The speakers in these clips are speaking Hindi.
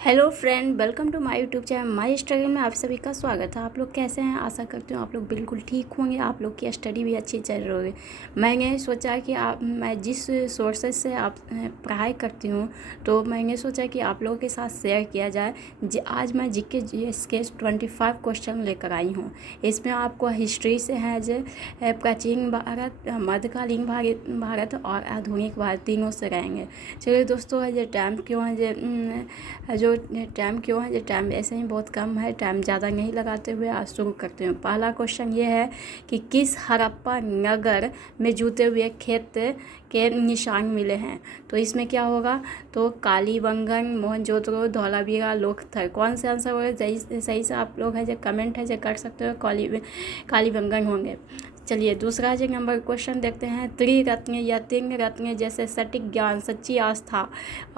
Hello friend, welcome to my YouTube channel my study में आप सभी का स्वागत है। आप लोग कैसे हैं? आशा करती हूँ आप लोग बिल्कुल ठीक होंगे। आप लोग की स्टडी भी अच्छी चल रही होगी। मैंने सोचा कि मैं जिस सोर्सेज से आप पढ़ाई करती हूँ, तो मैंने सोचा कि आप लोगों के साथ शेयर किया जाए। आज मैं जीके जीएस के 25 क्वेश्चन लेकर आई हूँ। इसमें आपको हिस्ट्री से है जो प्राचीन भारत, मध्यकालीन भारत और आधुनिक भारत तीनों से रहेंगे। चलिए दोस्तों, जो टाइम क्यों है जो टाइम ऐसे ही बहुत कम है, टाइम ज़्यादा नहीं लगाते हुए आज शुरू करते हैं। पहला क्वेश्चन ये है कि किस हड़प्पा नगर में जूते हुए खेत के निशान मिले हैं? तो इसमें क्या होगा? तो कालीबंगन, मोहनजोदड़ो, धौलावीरा, लोथल। कौन सा आंसर होगा? सही से आप लोग है जो कमेंट है जो कर सकते हो, कालीबंगन होंगे। चलिए दूसरा जो नंबर क्वेश्चन देखते हैं। त्रिरत्न या तीन रत्न जैसे सटीक ज्ञान, सच्ची आस्था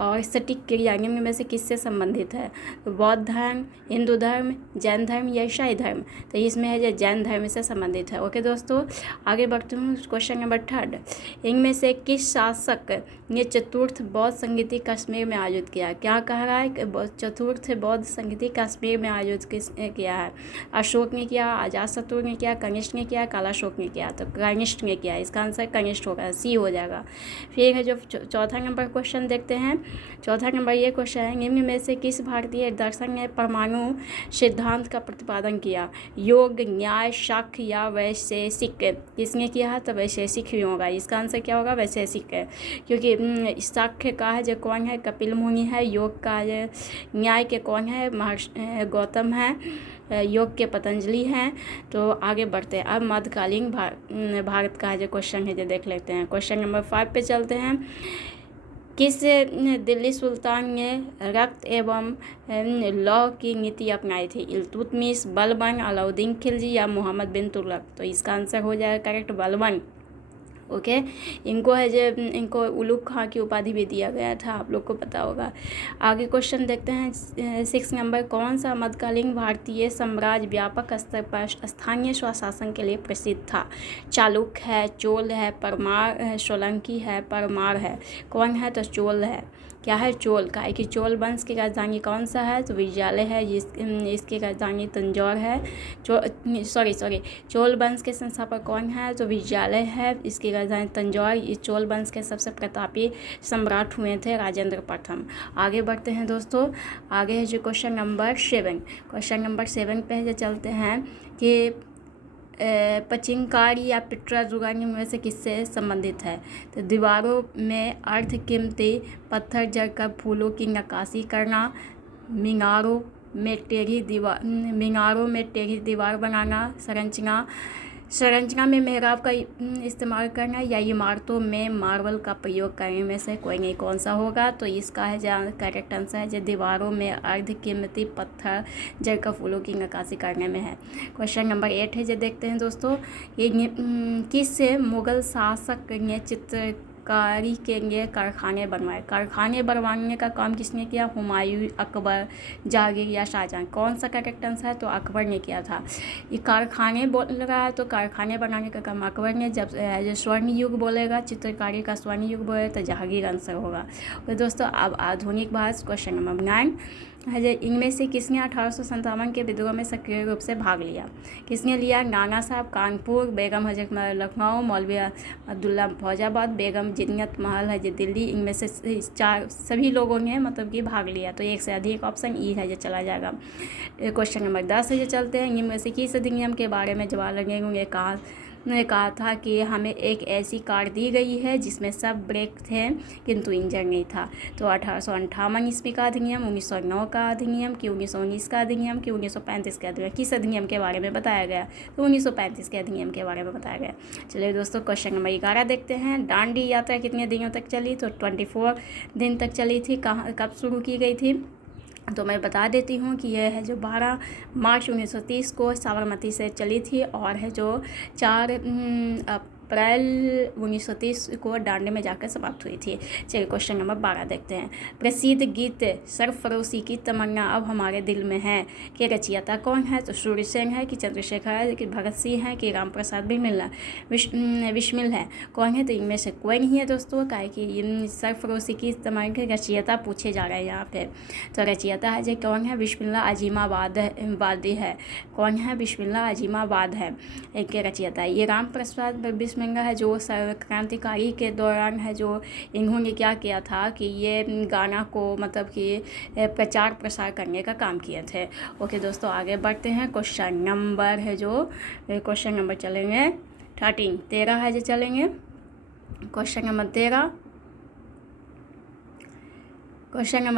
और सटीक क्रिया निम्न में से किससे संबंधित है? तो बौद्ध धर्म, हिंदू धर्म, जैन धर्म या ईसाई धर्म। तो इसमें है जो जैन धर्म से संबंधित है। ओके दोस्तों, आगे बढ़ते हूँ। क्वेश्चन नंबर 3, इनमें से किस शासक ने चतुर्थ बौद्ध संगीति कश्मीर में आयोजित किया? क्या कह रहा है कि चतुर्थ बौद्ध संगीति कश्मीर में आयोजित किया है? अशोक ने किया, अजातशत्रु ने किया, कनिष्क ने किया, कालाशोक ने किया। तो कनिष्क ने किया, इसका आंसर कनिष्क होगा, सी हो जाएगा। फिर है जो चौथा नंबर क्वेश्चन देखते हैं। चौथा नंबर ये क्वेश्चन है, निम्न में से किस भारतीय दर्शन ने परमाणु सिद्धांत का प्रतिपादन किया? योग, न्याय, शाक्य या वैशेषिक। किसने किया है? तो वैशेषिक ही होगा। इसका आंसर क्या होगा? वैशेषिक है, क्योंकि शाक्य का है जो कौन है? कपिल मुनि है। योग का है, न्याय के कौन है? महर्षि गौतम है। योग के पतंजलि हैं। तो आगे बढ़ते हैं। अब मध्यकालीन भारत का जो क्वेश्चन है जो देख लेते हैं। क्वेश्चन नंबर 5 पे चलते हैं। किस दिल्ली सुल्तान ने रक्त एवं लौ की नीति अपनाई थी? इल्तुतमिश, बलबन, अलाउद्दीन खिलजी या मोहम्मद बिन तुगलक। तो इसका आंसर हो जाएगा करेक्ट, बलबन। ओके, इनको उलूग खां की उपाधि भी दिया गया था, आप लोग को पता होगा। आगे क्वेश्चन देखते हैं। 6 नंबर, कौन सा मध्यकालीन भारतीय साम्राज्य व्यापक स्तर पर स्थानीय स्वशासन के लिए प्रसिद्ध था? चालुक्य है, चोल है, परमार है, सोलंकी है, परमार है। कौन है? तो चोल है। क्या है? चोल का है कि चोल वंश की राजधानी कौन सा है? तो विजयालय है। इसकी राजधानी तंजौर है। चोल वंश के संस्थापक कौन है? तो विजयालय है। इसकी राजधानी तंजौर। इस चोल वंश के सबसे प्रतापी सम्राट हुए थे राजेंद्र प्रथम। आगे बढ़ते हैं दोस्तों। आगे है जो क्वेश्चन नंबर 7। क्वेश्चन नंबर 7 पे जो चलते हैं कि पचिंकारी या पिट्रा जुगानी में से किससे संबंधित है? तो दीवारों में अर्ध कीमती पत्थर जड़कर फूलों की नक्काशी करना, मीनारों में टेढ़ी दीवार बनाना, संरचना में मेहराब का इस्तेमाल करना या इमारतों में मार्बल का प्रयोग करने में से कोई नहीं। कौन सा होगा? तो इसका है जो करेक्ट आंसर है जो दीवारों में अर्ध कीमती पत्थर जड़कर फूलों की नक्काशी करने में है। क्वेश्चन नंबर 8 है जो देखते हैं दोस्तों। ये किस मुगल शासक ने चित्रकारी के लिए कारखाने बनवाए? कारखाने बनवाने का काम किसने किया? हुमायूं, अकबर, जहांगीर या शाहजहां। कौन सा करेक्ट आंसर है? तो अकबर ने किया था। ये कारखाने बोल रहा है तो कारखाने बनाने का काम अकबर ने। जब जो स्वर्ण युग बोलेगा, चित्रकारी का स्वर्ण युग बोले तो जहांगीर आंसर होगा। तो दोस्तों अब आधुनिक भारत क्वेश्चन नंबर 9 है। इनमें से किसने 1857 के विद्रोह में सक्रिय रूप से भाग लिया? किसने लिया? नाना साहब कानपुर, बेगम हजरत लखनऊ, मौलवी अब्दुल्ला फौजाबाद, बेगम जिन्नत महल है जो दिल्ली। इनमें से सभी लोगों ने मतलब कि भाग लिया। तो एक से अधिक ऑप्शन ई है जो चला जाएगा। क्वेश्चन नंबर 10 है जो चलते हैं। इनमें से किस अधिनियम के बारे में जवाहरलाल नेहरू ने कहा था कि हमें एक ऐसी कार दी गई है जिसमें सब ब्रेक थे किंतु इंजन नहीं था? तो 1858 ईस्वी का अधिनियम, 1909 का अधिनियम, कि 1919 का अधिनियम, कि 1935 का अधिनियम। किस अधिनियम के बारे में बताया गया? तो 1935 के अधिनियम के बारे में बताया गया। चलिए दोस्तों क्वेश्चन नंबर 11 देखते हैं। दांडी यात्रा कितने दिनों तक चली? तो 24 दिन तक चली थी। कब शुरू की गई थी? तो मैं बता देती हूँ कि यह है जो 12 मार्च 1930 को साबरमती से चली थी और है जो 4 अप्रैल 1930 को डांडी में जाकर समाप्त हुई थी। चलिए क्वेश्चन नंबर 12 देखते हैं। प्रसिद्ध गीत सरफरोशी की तमन्ना अब हमारे दिल में है के रचयिता कौन है? तो सूर्य सेन है कि चंद्रशेखर है कि भगत सिंह है कि राम प्रसाद बिस्मिल है? कौन है? तो इनमें से कोई नहीं है दोस्तों, काहे कि सरफरोशी की तमन्ना के रचयिता पूछे जा रहे हैं यहाँ पे। तो रचयिता है जो कौन है? बिस्मिल्लाह आजिमाबादी है। कौन है? बिस्मिल्लाह आजिमाबाद है इनके रचयिता। ये राम प्रसाद बिस्मिल है जो क्रांतिकारी के दौरान है जो इन्होंने क्या किया था कि ये गाना को मतलब कि प्रचार प्रसार करने का काम किए थे। ओके दोस्तों, आगे बढ़ते हैं। क्वेश्चन नंबर है जो क्वेश्चन नंबर चलेंगे 13 है जो चलेंगे। क्वेश्चन नंबर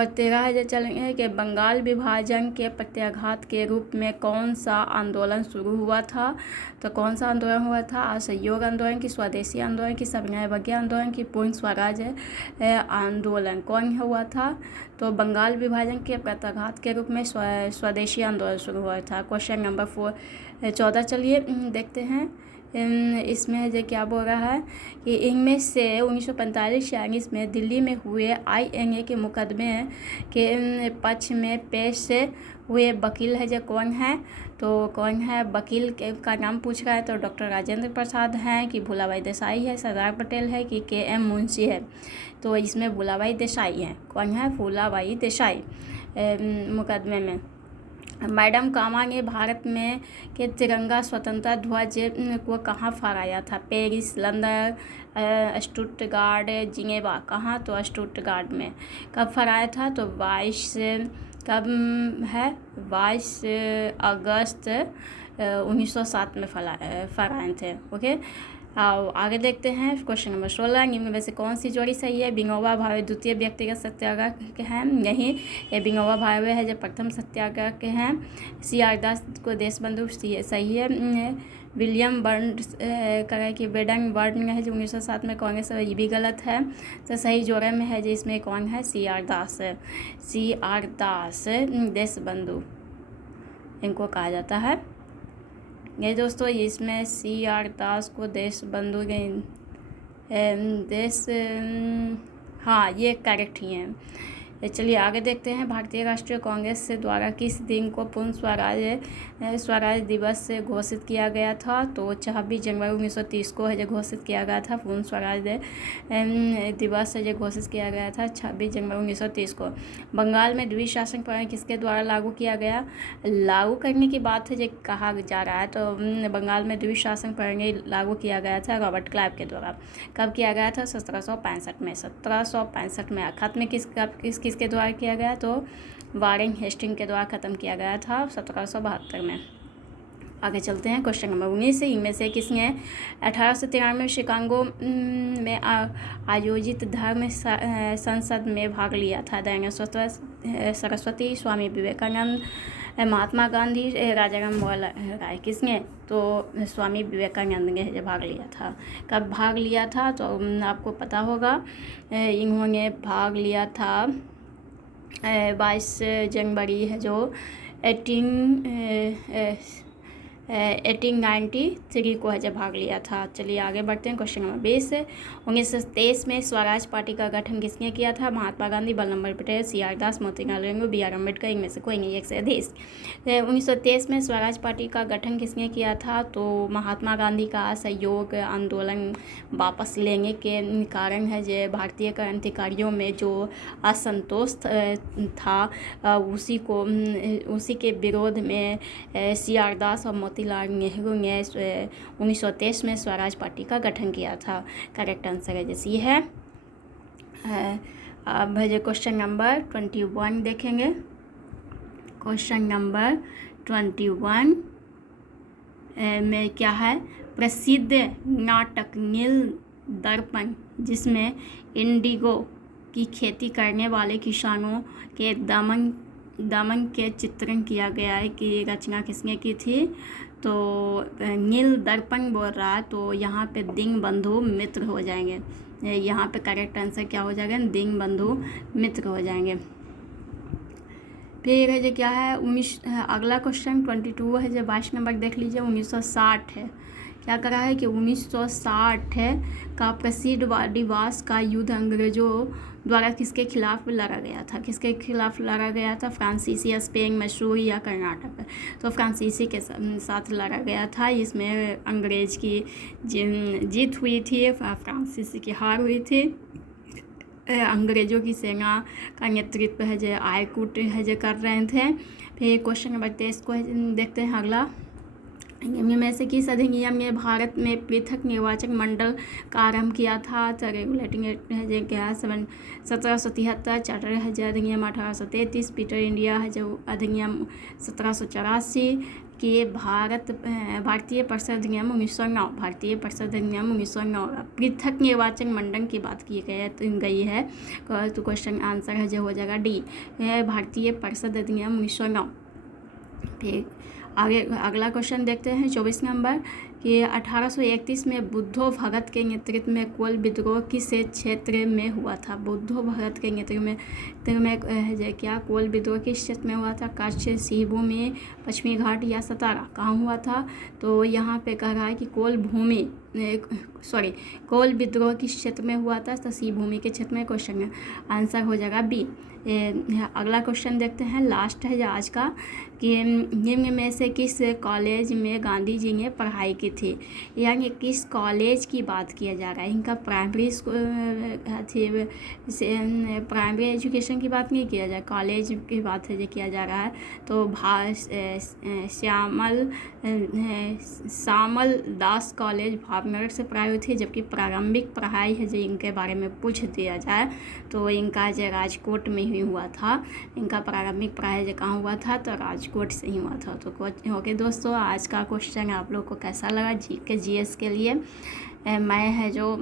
13 है जो चलेंगे कि बंगाल विभाजन के प्रत्याघात के रूप में कौन सा आंदोलन शुरू हुआ था? तो कौन सा आंदोलन हुआ था? असहयोग आंदोलन की, स्वदेशी आंदोलन की, सविनय अवज्ञा आंदोलन की, पूर्ण स्वराज आंदोलन? कौन हुआ था? तो बंगाल विभाजन के प्रत्याघात के रूप में स्वदेशी आंदोलन शुरू हुआ था। क्वेश्चन नंबर 14 चलिए देखते हैं। इसमें जो क्या बोल रहा है कि इनमें से 1945-46 में दिल्ली में हुए INA के मुकदमे के पक्ष में पेश हुए वकील है जो कौन है? तो कौन है वकील का नाम पूछ रहा है? तो डॉक्टर राजेंद्र प्रसाद हैं कि भूलाबाई देसाई है, सरदार पटेल है कि KM मुंशी है? तो इसमें भूलाबाई देसाई है। कौन है? भूलाबाई देसाई मुकदमे में। मैडम कामा ने भारत में के तिरंगा स्वतंत्रता ध्वज को कहाँ फहराया था? Paris, London, Stuttgart, Geneva? कहाँ? तो स्टुटगार्ड में। कब फहराया था? तो 22 अगस्त 1907 में फहराए थे। ओके, आगे देखते हैं। क्वेश्चन नंबर 16, निम्न में से कौन सी जोड़ी सही है? विनोबा भावे द्वितीय व्यक्तिगत सत्याग्रह के हैं? नहीं, ये विनोबा भावे है जो प्रथम सत्याग्रह के हैं। CR दास को देशबंधु सही है। विलियम बर्न्स करें कि बेडन बर्न है जो 1907 में कांग्रेस, ये भी गलत है। तो सही जोड़े में है जो इसमें कौन है? CR दास देशबंधु इनको कहा जाता है। ये दोस्तों इसमें CR दास को देशबंधु हाँ ये करेक्ट ही है। चलिए आगे देखते हैं। भारतीय राष्ट्रीय कांग्रेस से द्वारा किस दिन को पूर्ण स्वराज दिवस से घोषित किया गया था? तो 26 जनवरी 1930 को है जो घोषित किया गया था। पूर्ण स्वराज दिवस से जो घोषित किया गया था 26 जनवरी 1930 को। बंगाल में द्विशासन प्रणाली किसके द्वारा लागू किया गया? लागू करने की बात है जो कहा जा रहा है। तो बंगाल में द्विशासन प्रणाली लागू किया गया था रॉबर्ट क्लाइव के द्वारा। कब किया गया था? 1765 में। 1765 में। खत्म किसके द्वारा किया गया? तो वारेन हेस्टिंग के द्वारा ख़त्म किया गया था 1772 में। आगे चलते हैं। क्वेश्चन नंबर 19 से इनमें से किसने 1893 में शिकागो में आयोजित धर्म संसद में भाग लिया था? दयानंद सरस्वती, स्वामी विवेकानंद, महात्मा गांधी, राजाराम मोहन राय? किसने? तो स्वामी विवेकानंद ने भाग लिया था। कब भाग लिया था? तो आपको पता होगा, इन्होंने भाग लिया था 22 जनवरी है जो 1893 को है जब भाग लिया था। चलिए आगे बढ़ते हैं। क्वेश्चन नंबर 20 है 1923 में स्वराज पार्टी का गठन किसने किया था? महात्मा गांधी, वल्लभ भाई पटेल, CR दास, मोतीलाल नेहरू, BR अम्बेडकर? इनमें से कोई नहीं, एक से अधिक। 1923 में स्वराज पार्टी का गठन किसने किया था? तो महात्मा गांधी का असहयोग आंदोलन वापस लेने के कारण है जो भारतीय क्रांतिकारियों में जो असंतोष था उसी के विरोध में CR दास और मोतीलाल नेहरू ने 1923 में स्वराज पार्टी का गठन किया था। करेक्ट आंसर है जैसे है। अब जो क्वेश्चन नंबर 21 देखेंगे। क्वेश्चन नंबर 21 में क्या है? प्रसिद्ध नाटक नील दर्पण जिसमें इंडिगो की खेती करने वाले किसानों के दमन के चित्रण किया गया है कि रचना किसने की थी? तो नील दर्पण बोल रहा है, तो यहाँ पे दीनबंधु मित्र हो जाएंगे। यहाँ पे करेक्ट आंसर क्या हो जाएगा? दीनबंधु मित्र हो जाएंगे। फिर है जो क्या है अगला क्वेश्चन 22 है जो 22 नंबर देख लीजिए। 1960 है क्या करा है कि 1960 है का प्रसिद्धवास का युद्ध अंग्रेजों द्वारा किसके खिलाफ लड़ा गया था? किसके खिलाफ लड़ा गया था? फ्रांसीसी, स्पेन, मैसूर या कर्नाटक? तो फ्रांसीसी के साथ लड़ा गया था। इसमें अंग्रेज की जीत हुई थी, फ्रांसीसी की हार हुई थी। अंग्रेज़ों की सेना का नेतृत्व है जो आयकूट है जो कर रहे थे। फिर क्वेश्चन नंबर 23 को देखते हैं अगला। निम्न में से किस अधिनियम ने भारत में पृथक निर्वाचन मंडल का आरंभ किया था? तो रेगुलेटिंग एक्ट है जो क्या 1773, चार्टर है जो अधिनियम 1833, पीटर इंडिया है जो अधिनियम 1784 कि भारतीय परिषद अधिनियम 1909, भारतीय परिषद अधिनियम 1909 पृथक निर्वाचन मंडल की बात की गई है। तो क्वेश्चन आंसर है जो हो जाएगा डी, भारतीय परिषद अधिनियम 1909। फिर आगे अगला क्वेश्चन देखते हैं 24 नंबर कि 1831 में बुद्धो भगत के नेतृत्व में कोल विद्रोह किस क्षेत्र में हुआ था? बुद्धो भगत के नेतृत्व में क्या कोल विद्रोह किस क्षेत्र में हुआ था? कच्छ, सिंहभूमि, पश्चिमी घाट या सतारा? कहाँ हुआ था? तो यहाँ पे कह रहा है कि कोल विद्रोह किस क्षेत्र में हुआ था? तो सिंहभूमि के क्षेत्र में। क्वेश्चन आंसर हो जाएगा बी। अगला क्वेश्चन देखते हैं, लास्ट है आज का, कि निम्न में से किस कॉलेज में गांधी जी ने पढ़ाई की थी? यानी किस कॉलेज की बात किया जा रहा है? इनका प्राइमरी एजुकेशन की बात नहीं किया जाए, कॉलेज की बात है जो किया जा रहा है। तो श्यामल दास कॉलेज भावनगर से पढ़ाई हुई थी। जबकि प्रारंभिक पढ़ाई है जो इनके बारे में पूछ दिया जाए तो इनका जो राजकोट में ही हुआ था। इनका प्रारंभिक पढ़ाई जो कहाँ हुआ था? तो राजकोट से ही हुआ था। तो ओके दोस्तों, आज का क्वेश्चन आप लोग को कैसा लगा जीएस के लिए मैं है जो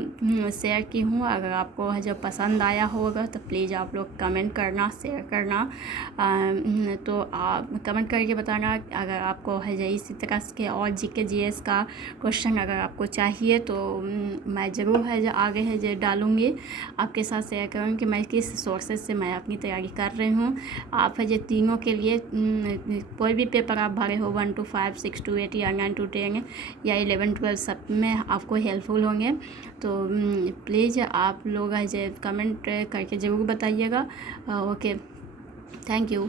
शेयर की हूँ। अगर आपको है जो पसंद आया होगा तो प्लीज़ आप लोग कमेंट करना, शेयर करना। तो आप कमेंट करके बताना। अगर आपको है जो इसी तरह के और जीके जीएस का क्वेश्चन अगर आपको चाहिए तो मैं ज़रूर है जो आगे है जो डालूँगी, आपके साथ शेयर करूँगी कि मैं किस सोर्सेज से मैं अपनी तैयारी कर रही हूँ। आप है जो तीनों के लिए कोई भी पेपर आप भरे हो 1 to 5, 6 to 8 या 9 to 10 या 11, 12 सब में आपको हेल्पफुल होंगे। तो प्लीज़ आप लोग कमेंट करके ज़रूर बताइएगा। Okay, thank you.